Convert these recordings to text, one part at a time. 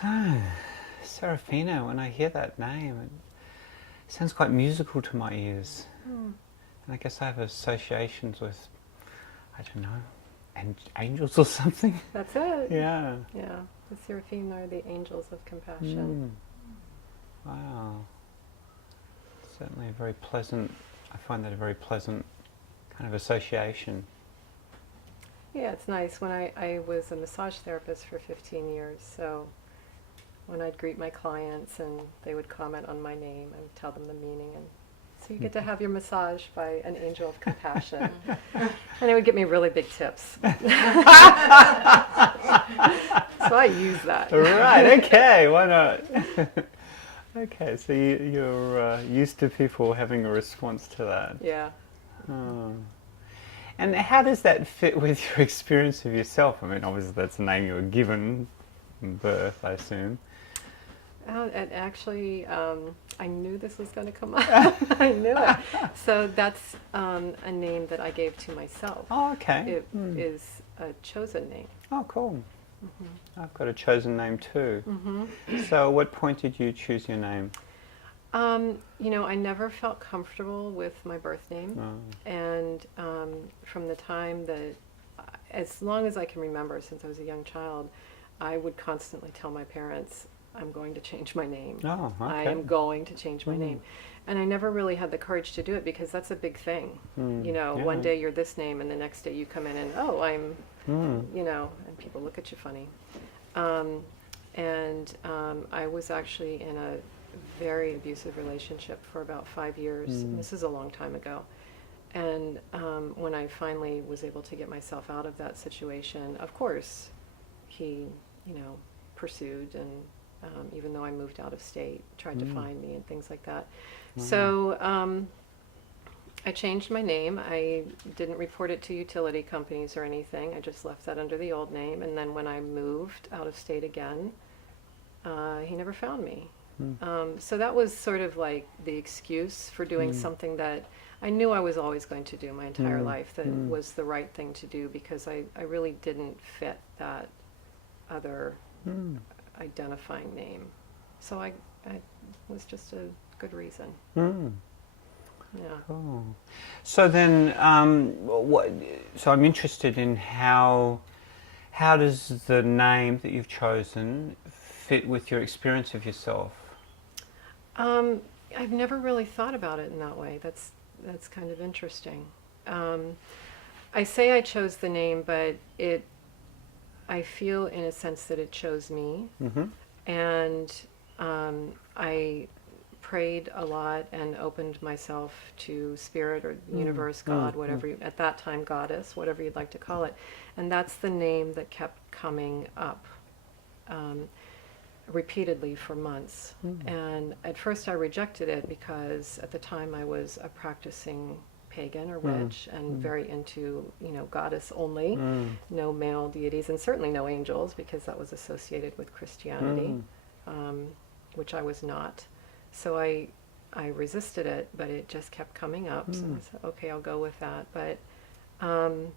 So, Serafina, when I hear that name, it sounds quite musical to my ears. And I guess I have associations with, I don't know, angels or something. That's it. Yeah. Yeah. The Seraphim are the angels of compassion. Wow. Certainly a very pleasant, I find that a very pleasant kind of association. Yeah, it's nice. When I was a massage therapist for 15 years, so when I'd greet my clients and they would comment on my name, I would tell them the meaning, and so you get to have your massage by an angel of compassion. And they would give me really big tips. So I use that. Right, okay, why not? Okay, so you're used to people having a response to that. Yeah. Oh. And how does that fit with your experience of yourself? I mean, obviously that's the name you were given from birth, I assume. And actually, I knew this was going to come up. I knew it. So that's a name that I gave to myself. Oh, okay. It is a chosen name. Oh, cool. I've got a chosen name too. So at what point did you choose your name? You know, I never felt comfortable with my birth name. And from the time that, as long as I can remember, since I was a young child, I would constantly tell my parents, I'm going to change my name. Oh, okay. I am going to change my name. And I never really had the courage to do it because that's a big thing. You know, one day you're this name and the next day you come in and, oh, I'm, you know, and people look at you funny. I was actually in a very abusive relationship for about 5 years. This is a long time ago. And when I finally was able to get myself out of that situation, of course, he, you know, pursued and even though I moved out of state, tried to find me and things like that. So I changed my name. I didn't report it to utility companies or anything. I just left that under the old name. And then when I moved out of state again, he never found me. So that was sort of like the excuse for doing something that I knew I was always going to do my entire life, that was the right thing to do because I really didn't fit that other identifying name. So I was just a good reason. Yeah. Cool. So then, so I'm interested in how does the name that you've chosen fit with your experience of yourself? I've never really thought about it in that way. That's kind of interesting. I say I chose the name, but I feel in a sense that it chose me. And I prayed a lot and opened myself to spirit or universe, God, whatever, at that time goddess, whatever you'd like to call it. And that's the name that kept coming up repeatedly for months. And at first I rejected it because at the time I was a practicing pagan or witch and very into, you know, goddess only, no male deities, and certainly no angels because that was associated with Christianity, which I was not. So I resisted it, but it just kept coming up. So I said, okay, I'll go with that. But I'm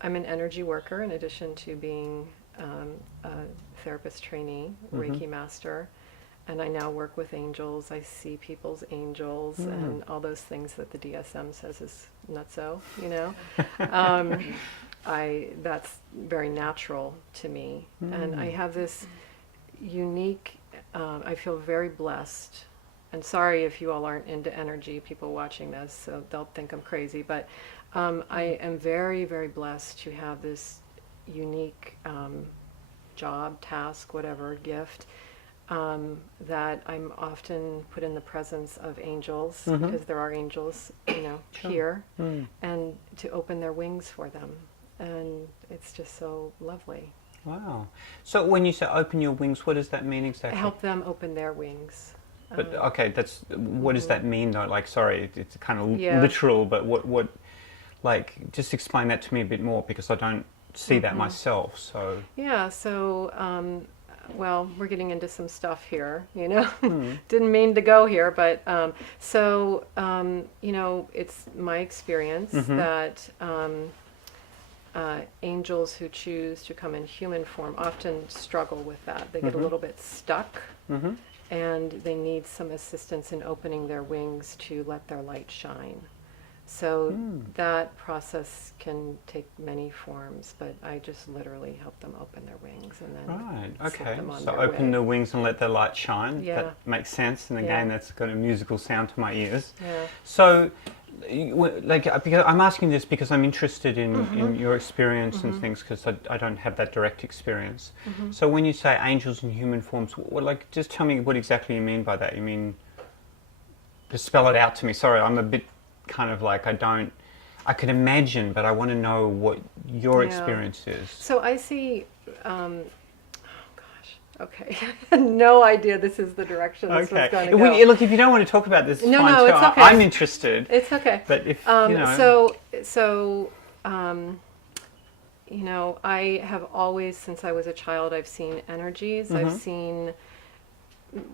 an energy worker in addition to being a therapist trainee, Reiki master. And I now work with angels. I see people's angels and all those things that the DSM says is nutso, you know. That's very natural to me. And I have this unique, I feel very blessed. And sorry if you all aren't into energy, people watching this, so they'll think I'm crazy. But I am very, very blessed to have this unique job, task, whatever, gift. That I'm often put in the presence of angels because there are angels, you know, here, and to open their wings for them, and it's just so lovely. Wow. So when you say open your wings, what does that mean exactly? Help them open their wings. But okay, that's what does that mean though? Like, sorry, it's kind of literal, but what, like, just explain that to me a bit more because I don't see that myself. So yeah, so. Well, we're getting into some stuff here, you know. Didn't mean to go here, but you know, it's my experience that angels who choose to come in human form often struggle with that. They get a little bit stuck, and they need some assistance in opening their wings to let their light shine. So that process can take many forms, but I just literally help them open their wings and then set them on So their open way. the wings and let their light shine. Yeah. That makes sense, and again, that's got a musical sound to my ears. Yeah. So, because I'm asking this because I'm interested in your experience and things, because I don't have that direct experience. So when you say angels in human forms, just tell me what exactly you mean by that. You mean, just spell it out to me. Sorry, I'm a bit kind of like, I could imagine, but I want to know what your experience is. So I see, okay, no idea this is the direction this was going to go. Look, if you don't want to talk about this, it's fine too. It's okay. I'm interested. It's okay. But if, I have always, since I was a child, I've seen energies. I've seen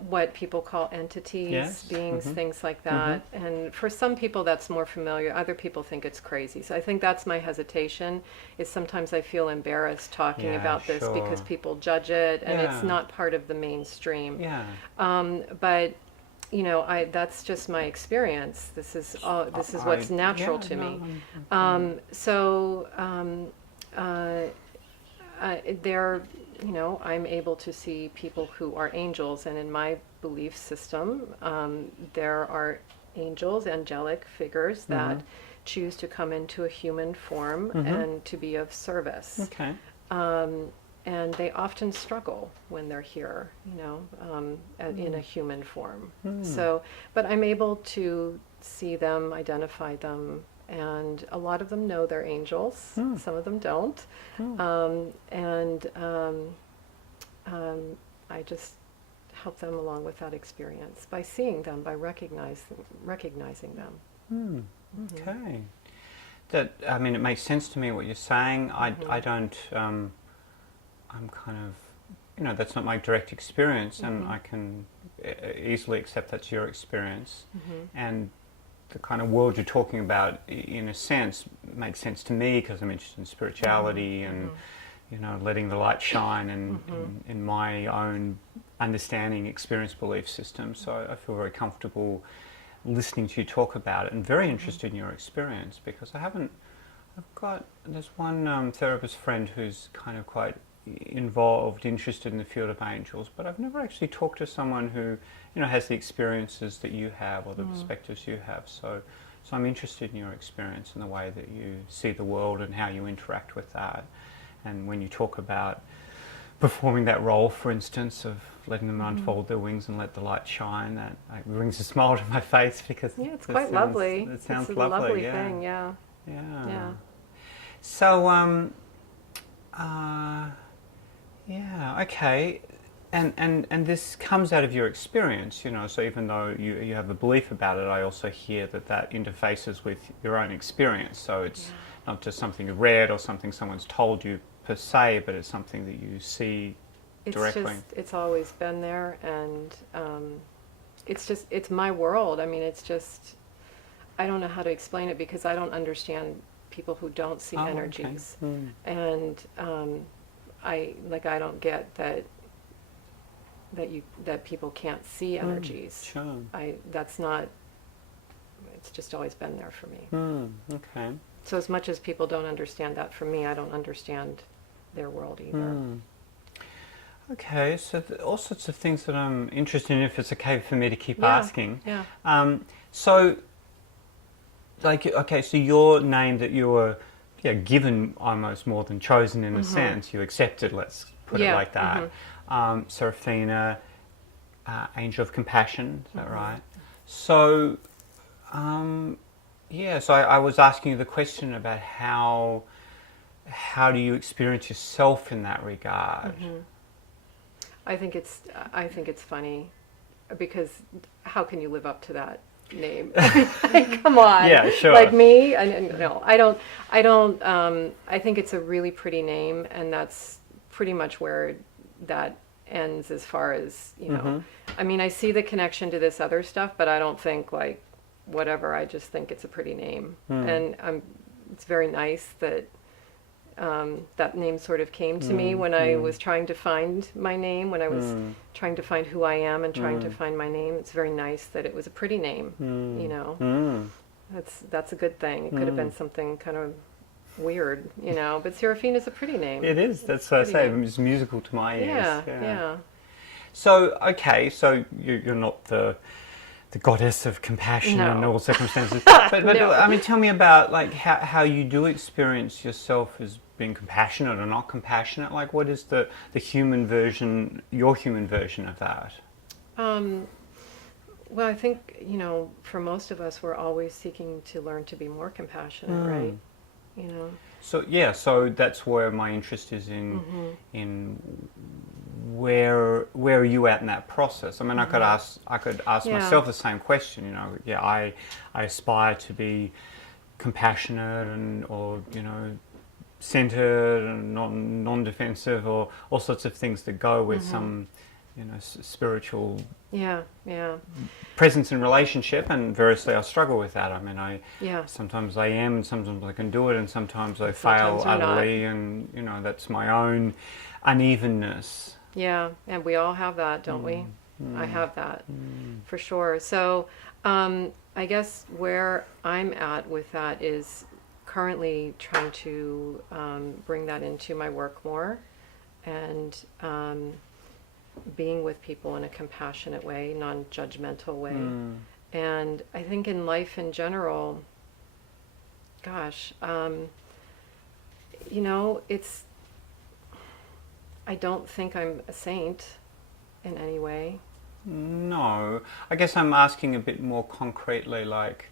what people call entities, beings, things like that. And for some people that's more familiar. Other people think it's crazy. So I think that's my hesitation, is sometimes I feel embarrassed talking about this because people judge it and it's not part of the mainstream. But that's just my experience. This is what's natural to me. I'm able to see people who are angels, and in my belief system, there are angels, angelic figures that choose to come into a human form and to be of service. Okay. And they often struggle when they're here, in a human form. So, but I'm able to see them, identify them, and a lot of them know they're angels. Some of them don't. I just help them along with that experience by seeing them, by recognizing them. Okay. It makes sense to me what you're saying. I don't, I'm kind of, that's not my direct experience, and I can easily accept that's your experience. And the kind of world you're talking about, in a sense, makes sense to me because I'm interested in spirituality and, letting the light shine and in my own understanding, experience, belief system. So I feel very comfortable listening to you talk about it, and very interested in your experience, because there's one therapist friend who's kind of quite interested in the field of angels, but I've never actually talked to someone who has the experiences that you have, or the perspectives you have. So I'm interested in your experience and the way that you see the world and how you interact with that. And when you talk about performing that role, for instance, of letting them unfold their wings and let the light shine, that brings a smile to my face, because it's quite lovely. It sounds it's lovely. A lovely thing, yeah. So, okay. And this comes out of your experience, so even though you have a belief about it, I also hear that interfaces with your own experience. So it's not just something you read or something someone's told you per se, but it's something that you see directly. It's always been there, and it's my world. I mean, I don't know how to explain it, because I don't understand people who don't see energies. And I don't get that people can't see energies. It's just always been there for me. Okay. So as much as people don't understand that from me, I don't understand their world either. Okay, so all sorts of things that I'm interested in, if it's okay for me to keep asking. So your name that you were given, almost more than chosen in a sense, you accepted, let's put it like that. Serafina, angel of compassion, is that right? So, so I was asking you the question about how do you experience yourself in that regard? I think it's funny, because how can you live up to that name? Come on. Yeah, sure. Like me? No, I don't. I think it's a really pretty name, and that's pretty much where that ends as far as, I mean, I see the connection to this other stuff, but I don't think whatever. I just think it's a pretty name, and it's very nice that that name sort of came to me when I was trying to find my name, when I was trying to find who I am and trying to find my name. It's very nice that it was a pretty name, you know. That's a good thing. It could have been something kind of weird, you know, but Serafina is a pretty name. It is. That's what I say. It's musical to my ears. Yeah. So, okay, so you're not the goddess of compassion in all circumstances. But No. I mean, tell me about like how you do experience yourself as being compassionate or not compassionate. Like, what is the human version, your human version of that? Well, I think, you know, for most of us, we're always seeking to learn to be more compassionate, right? You know. So yeah, so that's where my interest is in where are you at in that process? I mean, I could ask myself the same question. You know, yeah, I aspire to be compassionate or you know, centered and non-defensive, or all sorts of things that go with some, you know, spiritual presence in relationship, and variously I struggle with that. I mean, sometimes I am, and sometimes I can do it, and sometimes I fail utterly, and you know, that's my own unevenness. Yeah, and we all have that, don't we? I have that, for sure. So I guess where I'm at with that is currently trying to bring that into my work more, and being with people in a compassionate way, non-judgmental way. And I think in life in general, gosh, you know, I don't think I'm a saint in any way. No, I guess I'm asking a bit more concretely, like,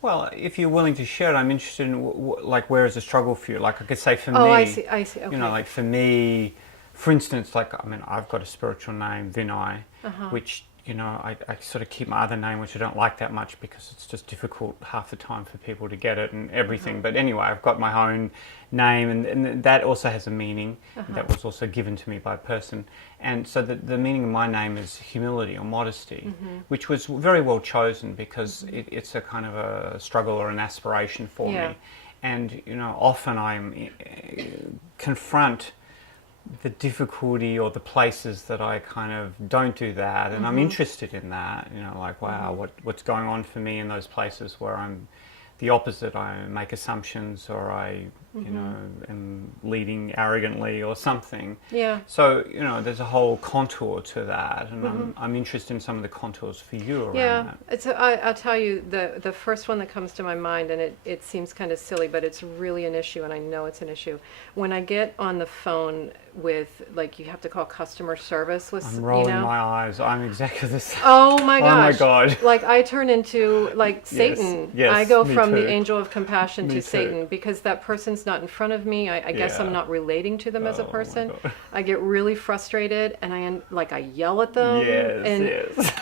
well, if you're willing to share it, I'm interested in like, where is the struggle for you? Like, I could say for me, I see, okay. You know, like for me, for instance, like, I mean, I've got a spiritual name, Vinay, which, you know, I sort of keep my other name, which I don't like that much because it's just difficult half the time for people to get it and everything. But anyway, I've got my own name, and that also has a meaning. That was also given to me by a person. And so the meaning of my name is humility or modesty, which was very well chosen because it's a kind of a struggle or an aspiration for me. And, you know, often I confront the difficulty or the places that I kind of don't do that, and I'm interested in that, you know, like, wow, what's going on for me in those places where I'm the opposite. I make assumptions, or I, you know, am leading arrogantly or something. Yeah. So, you know, there's a whole contour to that, and I'm interested in some of the contours for you around that. I'll tell you, the first one that comes to my mind, and it seems kind of silly, but it's really an issue, and I know it's an issue. When I get on the phone with, like, you have to call customer service with, I'm rolling my eyes. I'm exactly the same. Oh my gosh. Oh my God. Like, I turn into, like, Satan. Yes, I go from too. the angel of compassion Me to too. Satan, because that person's not in front of me. I guess I'm not relating to them as a person. I get really frustrated, and I yell at them. Yes.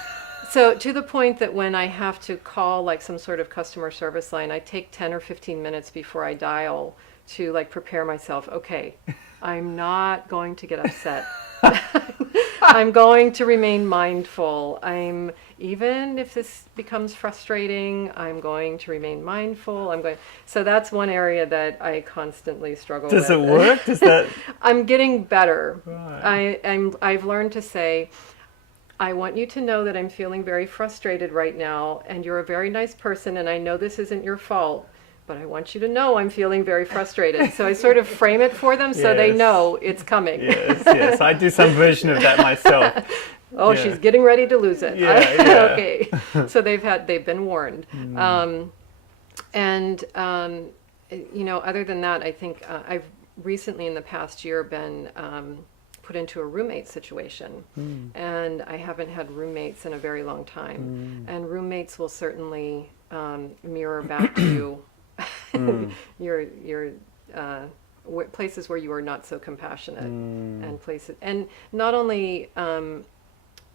So to the point that when I have to call, like, some sort of customer service line, I take 10 or 15 minutes before I dial to, like, prepare myself. Okay, I'm not going to get upset. I'm going to remain mindful. Even if this becomes frustrating, I'm going to remain mindful. So that's one area that I constantly struggle with. Does it work? Does that? I'm getting better. Right. I've learned to say, I want you to know that I'm feeling very frustrated right now, and you're a very nice person, and I know this isn't your fault, but I want you to know I'm feeling very frustrated. So I sort of frame it for them so they know it's coming. Yes. I do some version of that myself. She's getting ready to lose it. Yeah. Okay. So they've been warned. You know, other than that, I think I've recently in the past year been put into a roommate situation, and I haven't had roommates in a very long time. And roommates will certainly mirror back to your places where you are not so compassionate, and places, and not only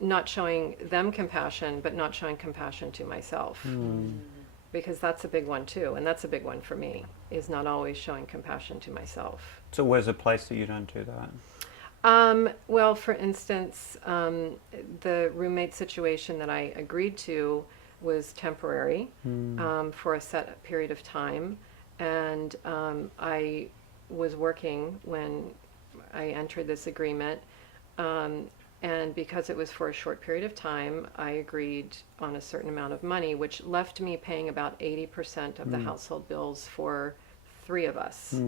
not showing them compassion, but not showing compassion to myself, because that's a big one too, and that's a big one for me, is not always showing compassion to myself. So where's a place that you don't do that? Well, for instance, the roommate situation that I agreed to was temporary, for a set period of time, and I was working when I entered this agreement. And because it was for a short period of time, I agreed on a certain amount of money, which left me paying about 80% of the household bills for 3 of us.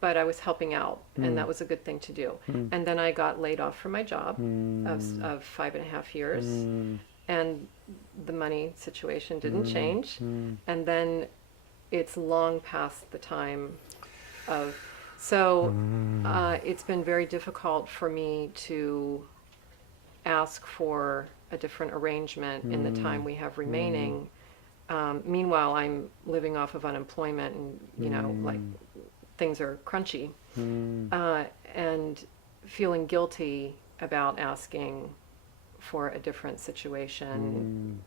But I was helping out, and that was a good thing to do. And then I got laid off from my job of 5.5 years, and the money situation didn't change. And then it's long past the time of... So it's been very difficult for me to ask for a different arrangement in the time we have remaining. Meanwhile, I'm living off of unemployment, and like things are crunchy, and feeling guilty about asking for a different situation,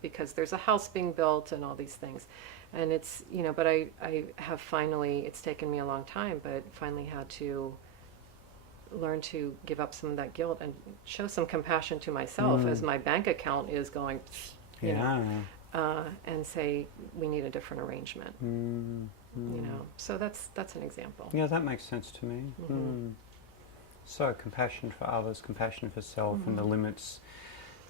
because there's a house being built and all these things. And it's, but I have finally, it's taken me a long time, but finally had to learn to give up some of that guilt and show some compassion to myself as my bank account is going, and say, we need a different arrangement, So that's an example. Yeah, that makes sense to me. So compassion for others, compassion for self, and the limits.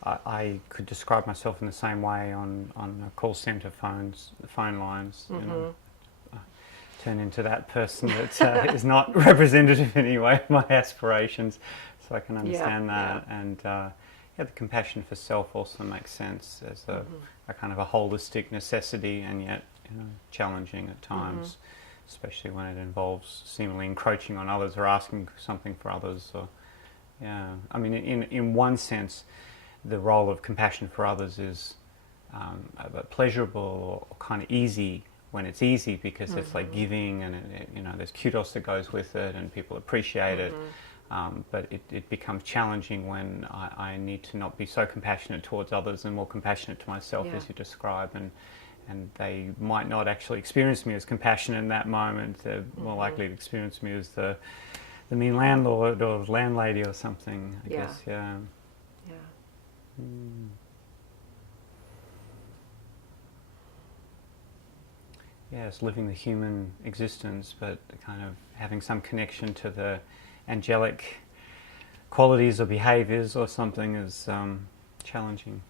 I could describe myself in the same way on call center phone lines. Turn into that person that is not representative in any way of my aspirations, so I can understand that. And the compassion for self also makes sense as a kind of a holistic necessity, and yet challenging at times, especially when it involves seemingly encroaching on others or asking something for others. Or, I mean, in one sense, the role of compassion for others is pleasurable or kind of easy when it's easy, because it's like giving, and there's kudos that goes with it, and people appreciate it. But it becomes challenging when I need to not be so compassionate towards others and more compassionate to myself, as you describe, and they might not actually experience me as compassionate in that moment. They're more likely to experience me as the mean landlord or landlady or something, I guess. Yes, living the human existence, but kind of having some connection to the angelic qualities or behaviors or something is challenging.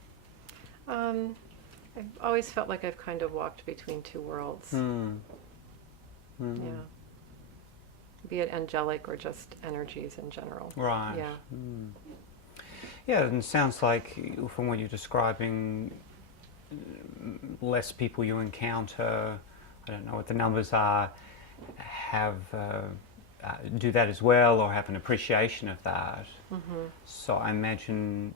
I've always felt like I've kind of walked between 2 worlds. Yeah. Be it angelic or just energies in general. Right. Yeah. Yeah, and it sounds like from what you're describing, less people you encounter, I don't know what the numbers are, have do that as well, or have an appreciation of that. So I imagine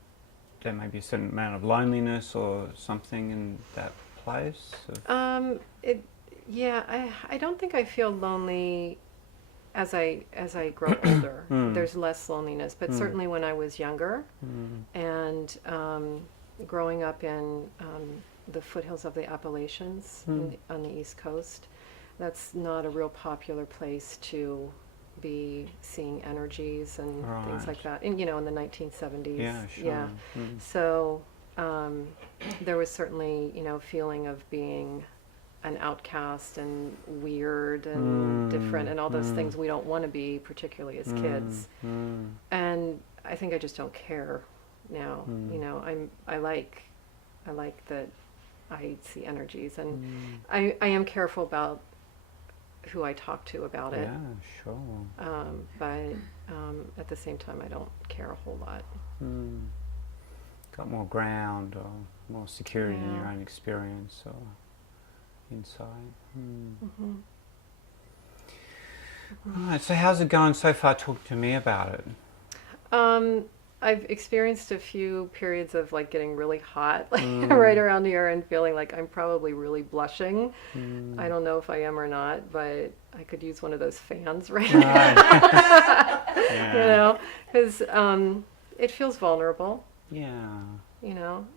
there may be a certain amount of loneliness or something in that place. I don't think I feel lonely as I grow older. There's less loneliness, but certainly when I was younger, and growing up in the foothills of the Appalachians on the East Coast, that's not a real popular place to be seeing energies and things like that. And in the 1970s. Yeah, sure. So there was certainly feeling of being an outcast and weird and different and all those things we don't want to be, particularly as kids. And I think I just don't care now. I like that I see energies, and I am careful about who I talk to about it. Yeah, sure. But at the same time, I don't care a whole lot. Got more ground or more security in your own experience or insight. Right, so how's it going so far? Talk to me about it. I've experienced a few periods of like getting really hot, like right around here, and feeling like I'm probably really blushing. I don't know if I am or not, but I could use one of those fans right now. Because it feels vulnerable. Yeah.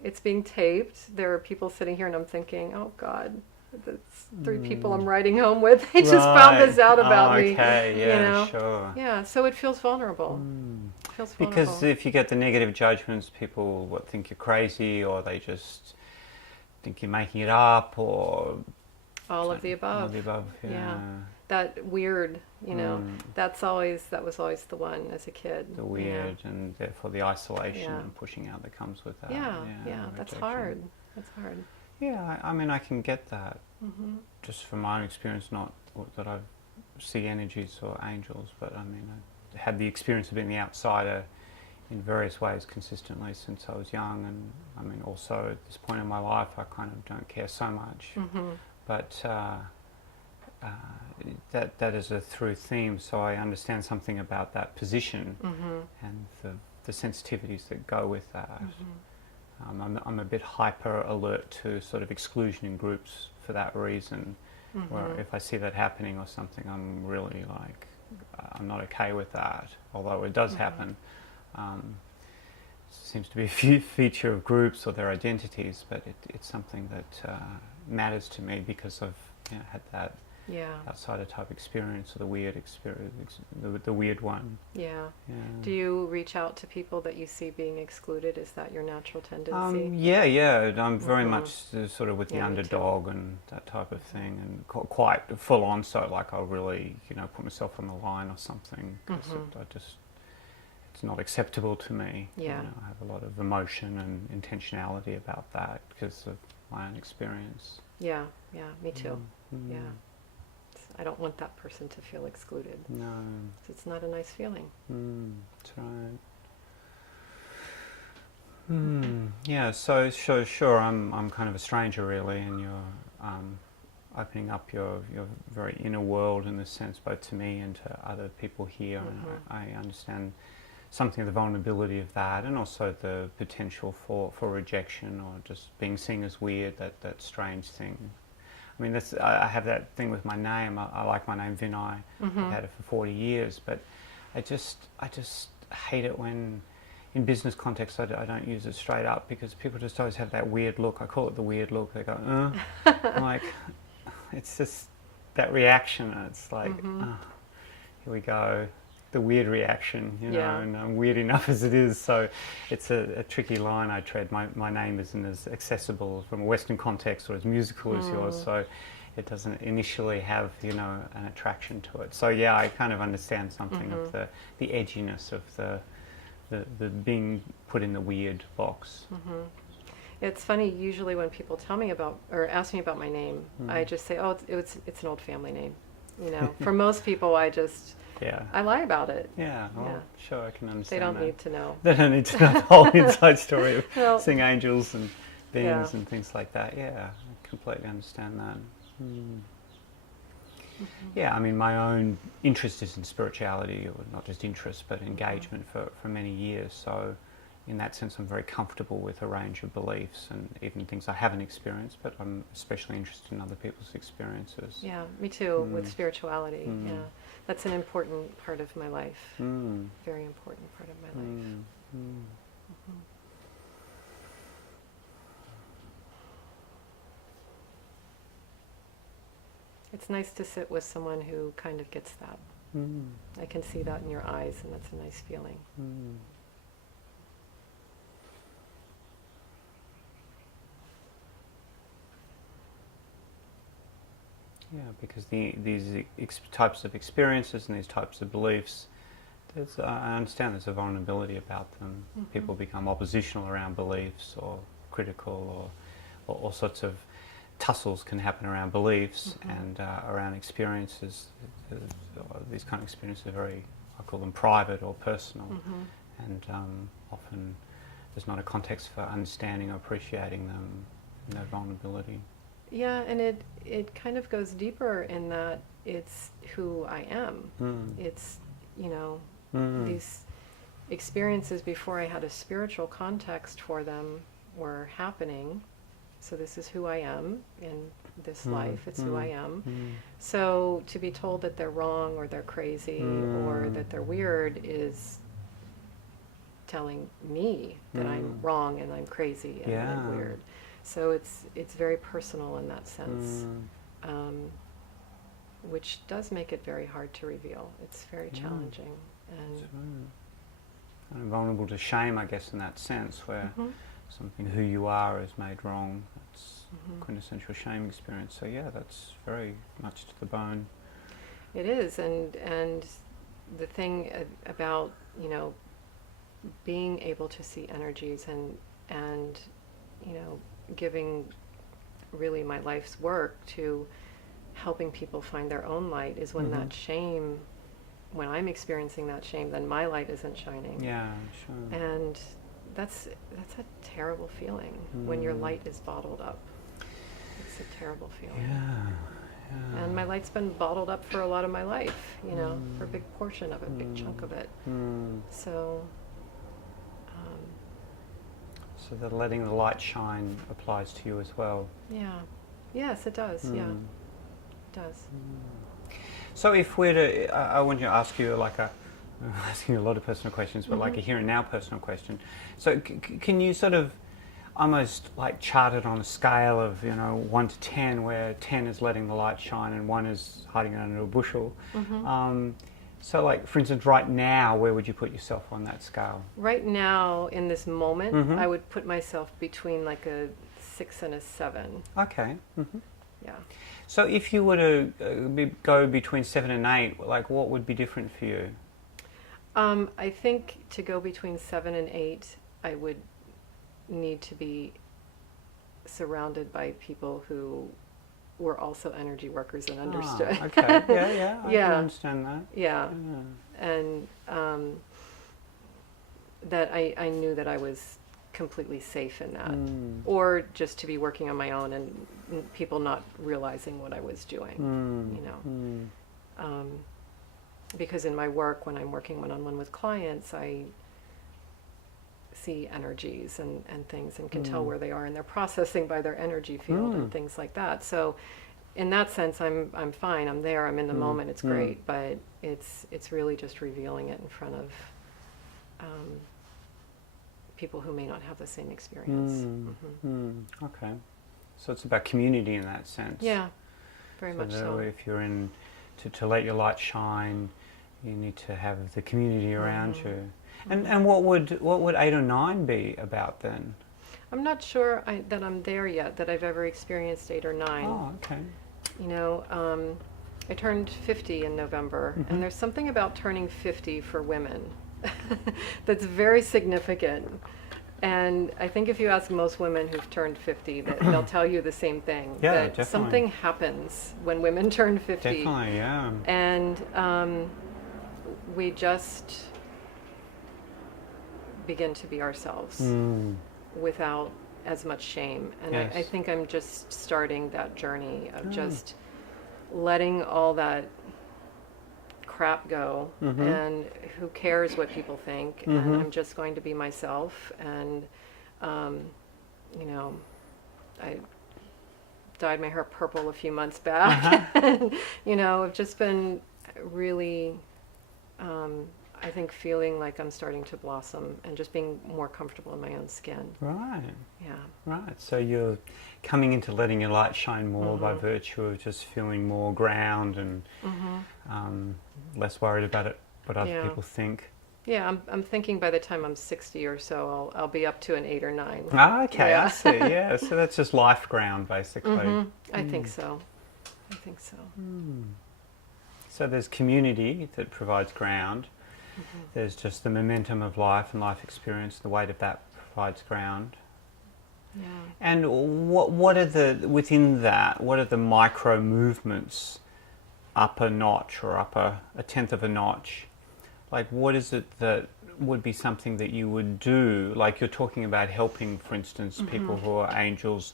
It's being taped. There are people sitting here, and I'm thinking, oh God, that's 3 people I'm riding home with. They just found this out about me. Okay, sure. Yeah, so it feels vulnerable. Because if you get the negative judgments, people think you're crazy, or they just think you're making it up, or All of the above. All of the above, yeah. That weird, that was always the one as a kid. The weird, and therefore the isolation and pushing out that comes with that. Yeah, that's hard. That's hard. Yeah, I mean, I can get that just from my own experience, not that I see energies or angels, but I mean, I had the experience of being the outsider in various ways consistently since I was young, and I mean, also at this point in my life, I kind of don't care so much. But that is a through theme, so I understand something about that position and the sensitivities that go with that. I'm a bit hyper alert to sort of exclusion in groups for that reason, where if I see that happening or something, I'm really like, I'm not okay with that, although it does happen. Seems to be a feature of groups or their identities, but it's something that matters to me because I've had that outsider type experience, or the weird experience, the weird one. Yeah. Do you reach out to people that you see being excluded? Is that your natural tendency? I'm very much sort of with the underdog and that type of thing, and quite full on. So like I'll really put myself on the line or something, because it's not acceptable to me. I have a lot of emotion and intentionality about that because of my own experience. Yeah, me too. Yeah. I don't want that person to feel excluded. No. It's not a nice feeling. That's right. Yeah, so sure, I'm kind of a stranger really, and you're opening up your very inner world in this sense, both to me and to other people here, and I understand something of the vulnerability of that, and also the potential for rejection or just being seen as weird, that strange thing. I mean, I have that thing with my name. I like my name Vinay. I've had it for 40 years, but I just hate it when, in business context, I don't use it straight up, because people just always have that weird look. I call it the weird look. They go, I'm like, it's just that reaction. And it's like, here we go. The weird reaction, and I'm weird enough as it is, so it's a tricky line I tread. My name isn't as accessible from a Western context or as musical as yours, so it doesn't initially have, an attraction to it. So yeah, I kind of understand something of the edginess of the being put in the weird box. It's funny, usually when people tell me about, or ask me about my name, I just say, it's an old family name. For most people, I lie about it. Yeah, sure, I can understand They don't that. need to know. They don't need to know the whole inside story of seeing angels and beings and things like that. Yeah, I completely understand that. Yeah, I mean, my own interest is in spirituality, or not just interest, but engagement for many years. So in that sense, I'm very comfortable with a range of beliefs and even things I haven't experienced, but I'm especially interested in other people's experiences. Yeah, me too, with spirituality. Yeah, that's an important part of my life. Very important part of my life. It's nice to sit with someone who kind of gets that. I can see that in your eyes, and that's a nice feeling. Yeah, because these types of experiences and these types of beliefs, I understand there's a vulnerability about them. People become oppositional around beliefs, or critical, or all sorts of tussles can happen around beliefs and around experiences. These kind of experiences are very, I call them private or personal, and often there's not a context for understanding or appreciating them, no vulnerability. Yeah, and it kind of goes deeper in that it's who I am. It's, these experiences before I had a spiritual context for them were happening. So this is who I am in this life. It's who I am. So to be told that they're wrong or they're crazy or that they're weird is telling me that I'm wrong and I'm crazy and I'm weird. So it's very personal in that sense, which does make it very hard to reveal. It's very challenging. And vulnerable to shame, I guess, in that sense, where something who you are is made wrong. That's quintessential shame experience. So yeah, that's very much to the bone. It is, and the thing about, you know, being able to see energies and you know, giving really my life's work to helping people find their own light is when that shame, when I'm experiencing that shame, then my light isn't shining. Yeah, sure. And that's a terrible feeling when your light is bottled up. It's a terrible feeling. Yeah. And my light's been bottled up for a lot of my life, you know, for a big portion of it, big chunk of it. So so that letting the light shine applies to you as well. yeah. Yes, it does. Yeah, it does. So if we're to, I want to ask you I'm asking you a lot of personal questions, but like a here and now personal question. So can you sort of almost like chart it on a scale of, you know, 1 to 10, where 10 is letting the light shine and 1 is hiding under a bushel. So like, for instance, right now, where would you put yourself on that scale? Right now, in this moment, I would put myself between like a 6 and a 7. Okay. Yeah. So if you were to go between 7 and 8, like what would be different for you? I think to go between 7 and 8, I would need to be surrounded by people who were also energy workers and understood. Okay, yeah, I can understand that. Yeah. And that I knew that I was completely safe in that. Or just to be working on my own and people not realizing what I was doing, you know. Because in my work, when I'm working one-on-one with clients, I see energies and things and can tell where they are in their processing by their energy field and things like that. So in that sense, I'm fine. I'm there. I'm in the moment. It's great. But it's really just revealing it in front of people who may not have the same experience. Okay. So it's about community in that sense. Yeah, very much so. If you're in, to let your light shine, you need to have the community around you. And what would 8 or 9 be about then? I'm not sure that I'm there yet, that I've ever experienced 8 or 9. Oh, okay. You know, I turned 50 in November, and there's something about turning 50 for women that's very significant. And I think if you ask most women who've turned 50, that they'll tell you the same thing. Yeah, that definitely. Something happens when women turn 50. Definitely, yeah. And we just begin to be ourselves without as much shame. And Yes. I think I'm just starting that journey of just letting all that crap go, and who cares what people think, and I'm just going to be myself. And you know, I dyed my hair purple a few months back. And, you know, I've just been really I think feeling like I'm starting to blossom and just being more comfortable in my own skin. Right. Yeah. Right. So you're coming into letting your light shine more by virtue of just feeling more ground and less worried about what other people think. Yeah, I'm thinking by the time I'm 60 or so, I'll be up to an 8 or 9. Ah, okay, Yeah. I see. Yeah, so that's just life ground, basically. I think so. I think so. So there's community that provides ground. There's just the momentum of life and life experience, the weight of that provides ground. Yeah. And what are within that, what are the micro movements, up a notch or up a tenth of a notch? Like, what is it that would be something that you would do? Like, you're talking about helping, for instance, people who are angels,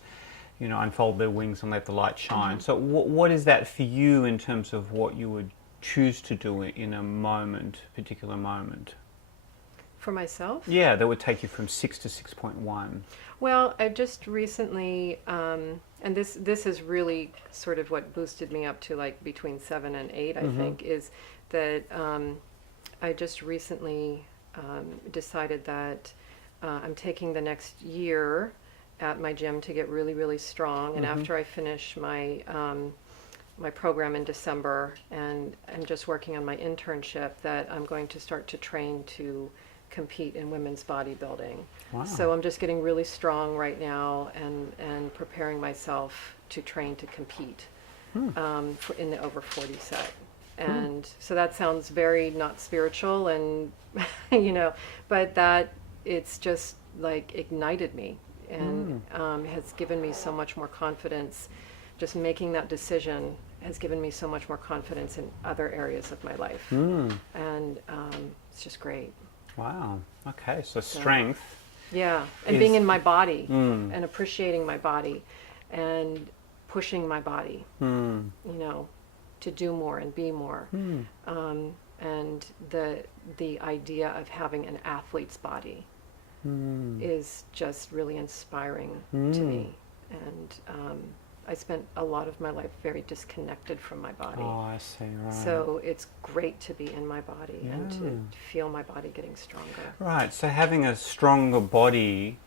you know, unfold their wings and let the light shine. So what is that for you in terms of what you would choose to do in a particular moment? For myself? Yeah, that would take you from 6 to 6.1. Well, I've just recently, and this is really sort of what boosted me up to like between 7 and 8, I think, is that I just recently decided that I'm taking the next year at my gym to get really, really strong. And after I finish my my program in December, and I'm just working on my internship, that I'm going to start to train to compete in women's bodybuilding. Wow. So I'm just getting really strong right now and preparing myself to train to compete in the over 40 set. And so that sounds very not spiritual and, you know, but that it's just like ignited me and has given me so much more confidence. Just making that decision has given me so much more confidence in other areas of my life. And it's just great. Wow. Okay. So strength. Yeah. And being in my body and appreciating my body and pushing my body, you know, to do more and be more. And the idea of having an athlete's body is just really inspiring to me. And I spent a lot of my life very disconnected from my body. Oh, I see, right. So it's great to be in my body and to feel my body getting stronger. Right, so having a stronger body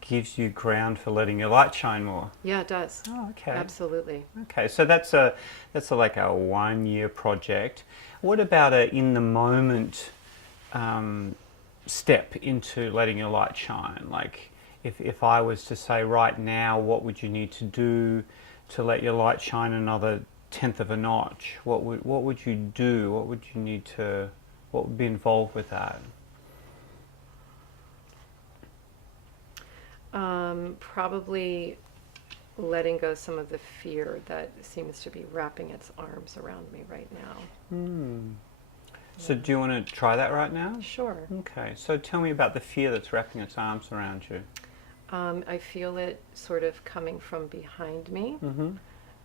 gives you ground for letting your light shine more. Yeah, it does. Oh, okay. Absolutely. Okay, so that's like a 1-year project. What about a in the moment step into letting your light shine? Like, if I was to say right now, what would you need to do to let your light shine another 1/10 of a notch? What would you do? What would you need to? What would be involved with that? Probably letting go some of the fear that seems to be wrapping its arms around me right now. So do you want to try that right now? Sure. Okay, so tell me about the fear that's wrapping its arms around you. I feel it sort of coming from behind me,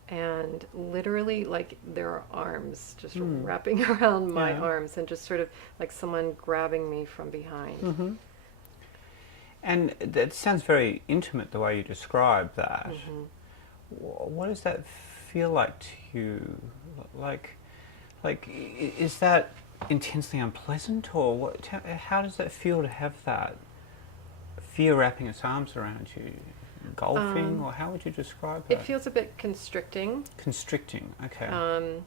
and literally like there are arms just wrapping around my arms, and just sort of like someone grabbing me from behind. And that sounds very intimate the way you describe that. What does that feel like to you? Like, is that intensely unpleasant, or what? How does that feel to have that fear wrapping its arms around you? Engulfing, or how would you describe that? It feels a bit constricting. Constricting, okay.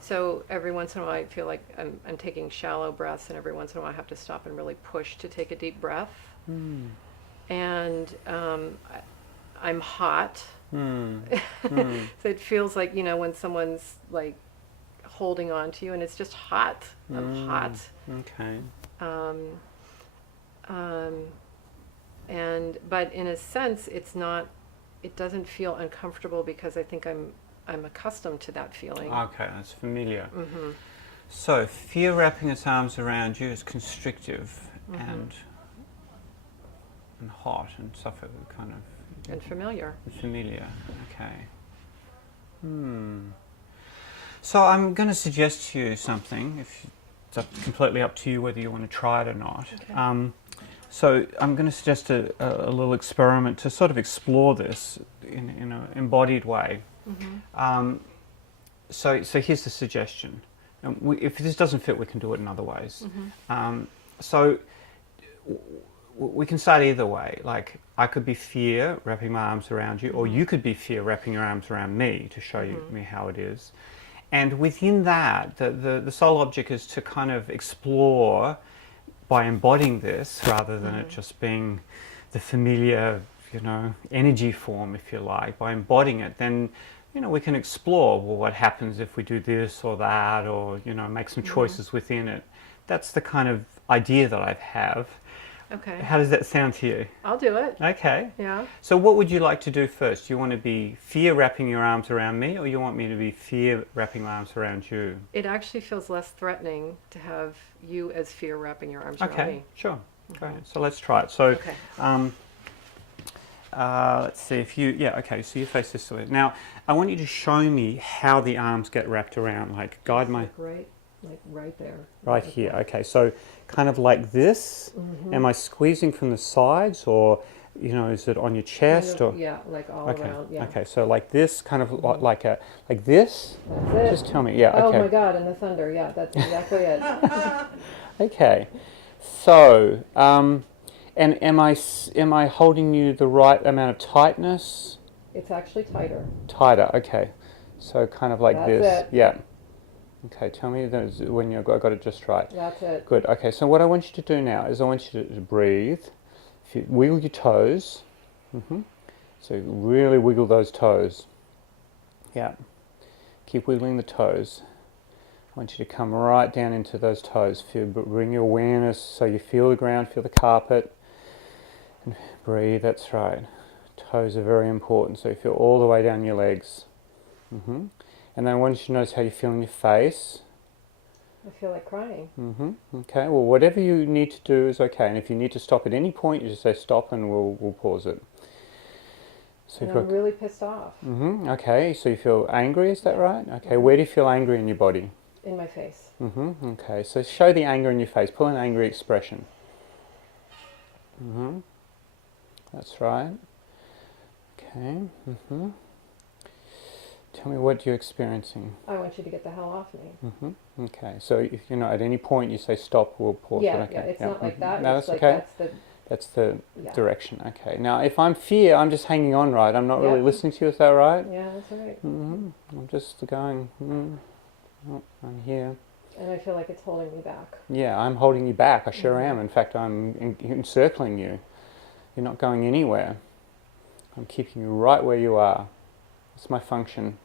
So every once in a while I feel like I'm taking shallow breaths, and every once in a while I have to stop and really push to take a deep breath. And I'm hot. So it feels like, you know, when someone's like holding on to you and it's just hot. I'm hot. Okay. But in a sense it doesn't feel uncomfortable because I think I'm accustomed to that feeling. Okay, that's familiar. So fear wrapping its arms around you is constrictive and hot and kind of... And familiar. Familiar, okay. So I'm going to suggest to you something. It's completely up to you whether you want to try it or not. Okay. So I'm going to suggest a little experiment to sort of explore this in an embodied way. So here's the suggestion. If this doesn't fit, we can do it in other ways. So we can start either way. Like, I could be fear wrapping my arms around you, or you could be fear wrapping your arms around me to show me how it is. And within that, the sole object is to kind of explore by embodying this, rather than it just being the familiar, you know, energy form, if you like. By embodying it, then, you know, we can explore, well, what happens if we do this or that, or, you know, make some choices within it. That's the kind of idea that I have. Okay. How does that sound to you? I'll do it. Okay. Yeah. So what would you like to do first? Do you want to be fear wrapping your arms around me, or you want me to be fear wrapping my arms around you? It actually feels less threatening to have you as fear wrapping your arms around me. Okay, sure. Great. So let's try it. So, let's see if you... Yeah, okay, so you face this way. Now, I want you to show me how the arms get wrapped around. Like, guide my... Like right there. Right here. Okay, so kind of like this. Am I squeezing from the sides, or, you know, is it on your chest? Kind of, yeah, like all okay. around. Yeah. Okay, so like this, kind of like this. That's it. Just tell me. Yeah. Oh Okay. my God! And the thunder. Yeah, that's exactly it. Okay. So, and am I holding you the right amount of tightness? It's actually tighter. Tighter. Okay. So kind of like That's this. it. Yeah. Okay, tell me when I got it just right. That's it. Good. Okay, so what I want you to do now is I want you to breathe. If you wiggle your toes. So really wiggle those toes. Yeah. Keep wiggling the toes. I want you to come right down into those toes. Bring your awareness so you feel the ground, feel the carpet. And breathe, that's right. Toes are very important, so you feel all the way down your legs. And then I want you to notice how you feel in your face. I feel like crying. Okay, well, whatever you need to do is okay. And if you need to stop at any point, you just say stop and we'll pause it. So and I'm really pissed off. Okay, so you feel angry, is that right? Okay, where do you feel angry in your body? In my face. Okay, so show the anger in your face. Pull an angry expression. That's right. Okay. Tell me what you're experiencing. I want you to get the hell off me. Okay, so if at any point you say stop, we'll pause. Yeah, Okay. yeah, it's not like that. No, it's that's like okay. That's the direction. Okay. Now, if I'm fear, I'm just hanging on, right? I'm not really listening to you. Is that right? Yeah, that's right. I'm just going. Oh, I'm here. And I feel like it's holding me back. Yeah, I'm holding you back. I sure am. In fact, I'm encircling you. You're not going anywhere. I'm keeping you right where you are. It's my function.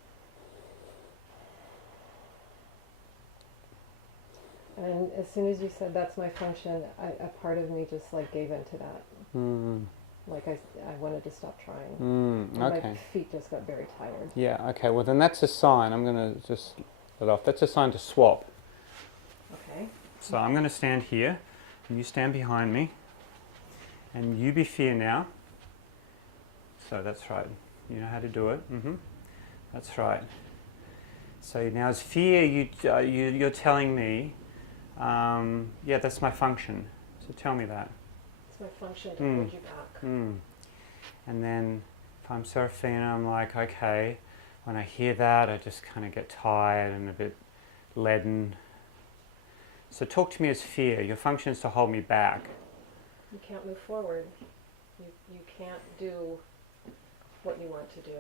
And as soon as you said that's my function, a part of me just like gave into that. Like I wanted to stop trying. Okay. My feet just got very tired. Yeah, okay. Well, then that's a sign. I'm going to just let off. That's a sign to swap. Okay. So I'm going to stand here, and you stand behind me, and you be fear now. So that's right. You know how to do it. That's right. So now as fear, you're telling me, yeah, that's my function. So tell me that. It's my function to hold you back. And then if I'm Saraphina, I'm like, okay, when I hear that, I just kind of get tired and a bit leaden. So talk to me as fear. Your function is to hold me back. You can't move forward. You can't do what you want to do.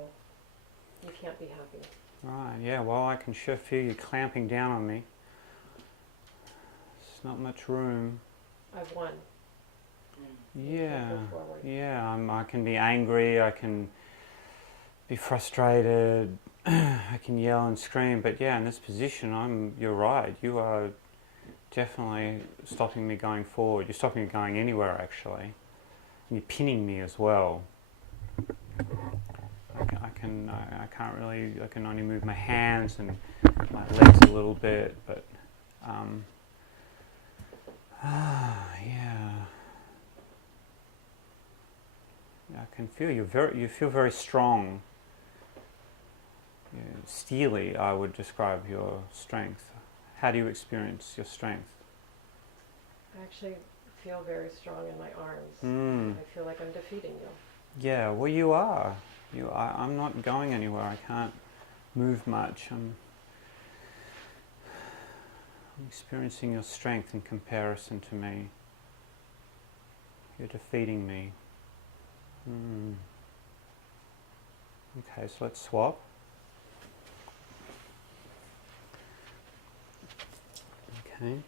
You can't be happy. Right, yeah, well, I can sure feel you clamping down on me. There's not much room. I've won. Yeah, I can be angry, I can be frustrated, I can yell and scream, but yeah, in this position, you're right, you are definitely stopping me going forward. You're stopping me going anywhere, actually. And you're pinning me as well. I can only move my hands and my legs a little bit, but yeah. I can feel you feel very strong. Steely, I would describe your strength. How do you experience your strength? I actually feel very strong in my arms. I feel like I'm defeating you. Yeah, well, you are. I'm not going anywhere. I can't move much. I'm experiencing your strength in comparison to me. You're defeating me. Okay, so let's swap. Okay.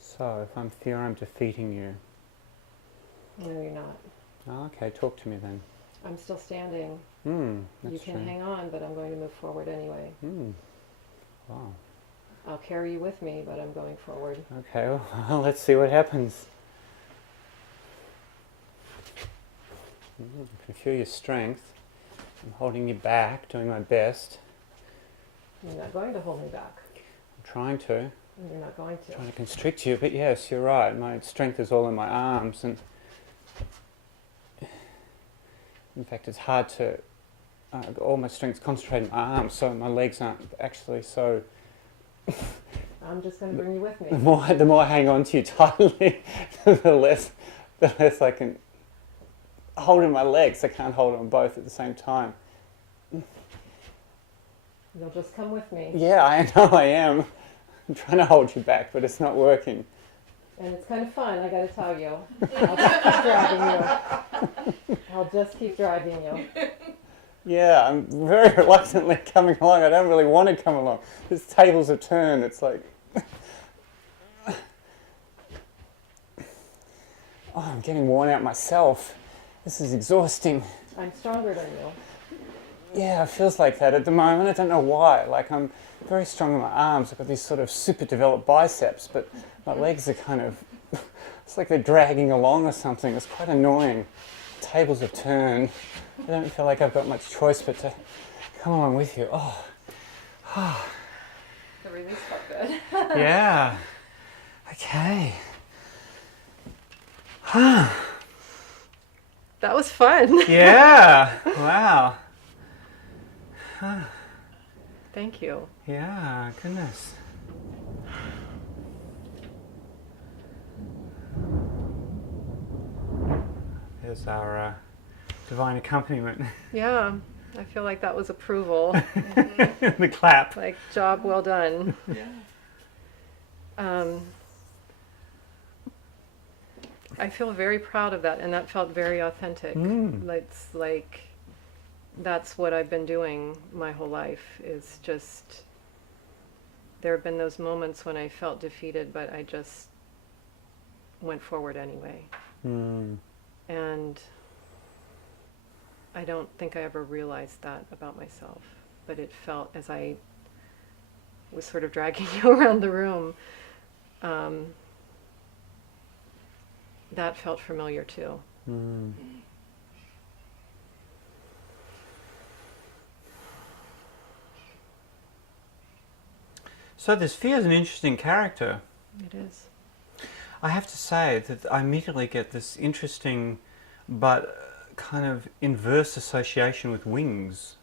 So, if I'm fear, I'm defeating you. No, you're not. Oh, okay, talk to me then. I'm still standing. That's you can true. hang on, but I'm going to move forward anyway. Wow. I'll carry you with me, but I'm going forward. Okay, well, let's see what happens. I can feel your strength. I'm holding you back, doing my best. You're not going to hold me back. I'm trying to. You're not going to. Trying to constrict you, but yes, you're right. My strength is all in my arms, and in fact, it's hard to. All my strength's concentrated in my arms, so my legs aren't actually so. I'm just going to bring you with me. The more I hang on to you tightly, the less I can hold in my legs. I can't hold on both at the same time. You'll just come with me. Yeah, I know I am. I'm trying to hold you back, but it's not working. And it's kind of fun, I got to tell you. I'll just keep driving you. I'll just keep driving you. Yeah, I'm very reluctantly coming along. I don't really want to come along. These tables have turned. It's like, oh, I'm getting worn out myself. This is exhausting. I'm stronger than you. Yeah, it feels like that at the moment. I don't know why. Like, I'm very strong in my arms. I've got these sort of super developed biceps, but my legs are kind of, it's like they're dragging along or something. It's quite annoying. Tables have turned. I don't feel like I've got much choice but to come along with you. Oh. The release felt good. Yeah. Okay. That was fun. Yeah. Wow. Thank you. Yeah, goodness. There's our divine accompaniment. Yeah, I feel like that was approval. The clap. Like, job well done. Yeah. I feel very proud of that, and that felt very authentic. It's like, that's what I've been doing my whole life, is just, there have been those moments when I felt defeated, but I just went forward anyway. And I don't think I ever realized that about myself, but it felt, as I was sort of dragging you around the room, that felt familiar too. So this fear is an interesting character. It is. I have to say that I immediately get this interesting but kind of inverse association with wings.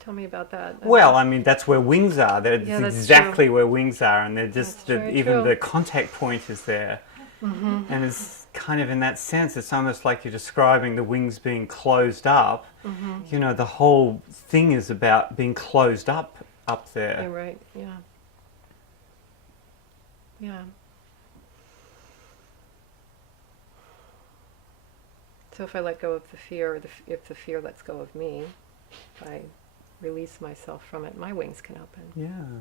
Tell me about that. Well, I mean, that's where wings are. That's that's exactly true. where wings are, and they're just even true. the contact point is there. And it's kind of in that sense, it's almost like you're describing the wings being closed up. You know, the whole thing is about being closed up there. You're right. Yeah. Yeah. So if I let go of the fear, or if the fear lets go of me, if I release myself from it, my wings can open. Yeah.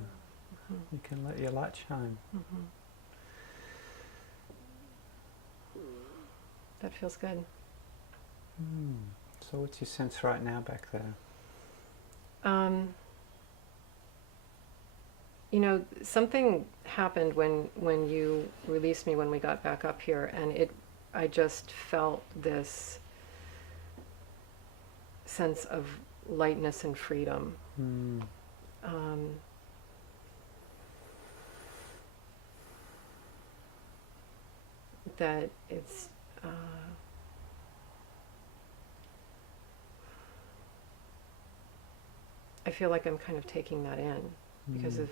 You can let your light shine. That feels good. So what's your sense right now back there? You know, something happened when you released me when we got back up here, and I just felt this sense of lightness and freedom. That it's I feel like I'm kind of taking that in, because it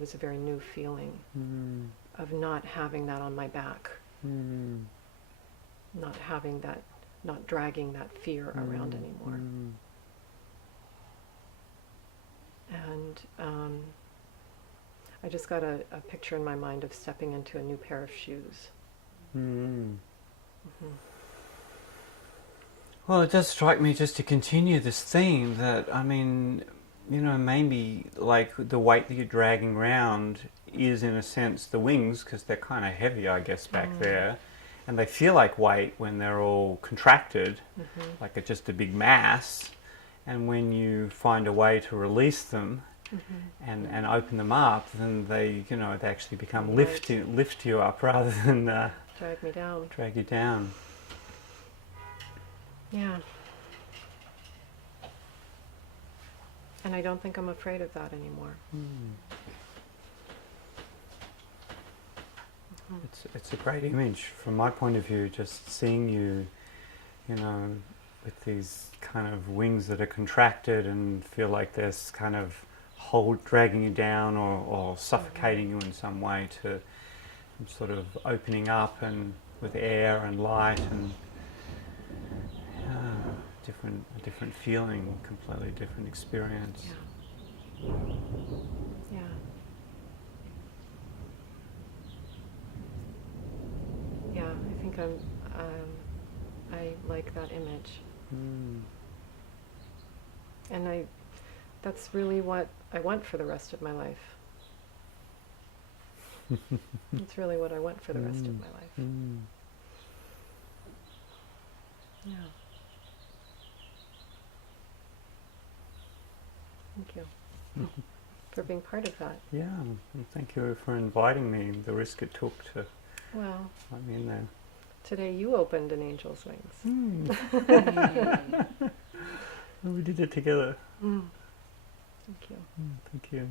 was a very new feeling of not having that on my back, not having that, not dragging that fear around anymore. And I just got a picture in my mind of stepping into a new pair of shoes. Well, it does strike me, just to continue this theme, that, I mean, you know, maybe like the weight that you're dragging around is in a sense the wings, because they're kind of heavy, I guess, back there, and they feel like weight when they're all contracted, like it's just a big mass. And when you find a way to release them and open them up, then they, you know, they actually become lift you up rather than Drag me down. drag you down. Yeah. And I don't think I'm afraid of that anymore. It's a great image from my point of view, just seeing you, you know, with these kind of wings that are contracted and feel like there's kind of dragging you down or suffocating you in some way, to sort of opening up and with air and light and a different feeling, completely different experience. Yeah. Yeah, I think I I like that image. Mm. And that's really what I want for the rest of my life. It's really what I want for the rest of my life. Mm. Yeah. Thank you for being part of that. Yeah, and thank you for inviting me, the risk it took to Well, let me in there. today you opened an angel's wings. We did it together. Thank you. Thank you.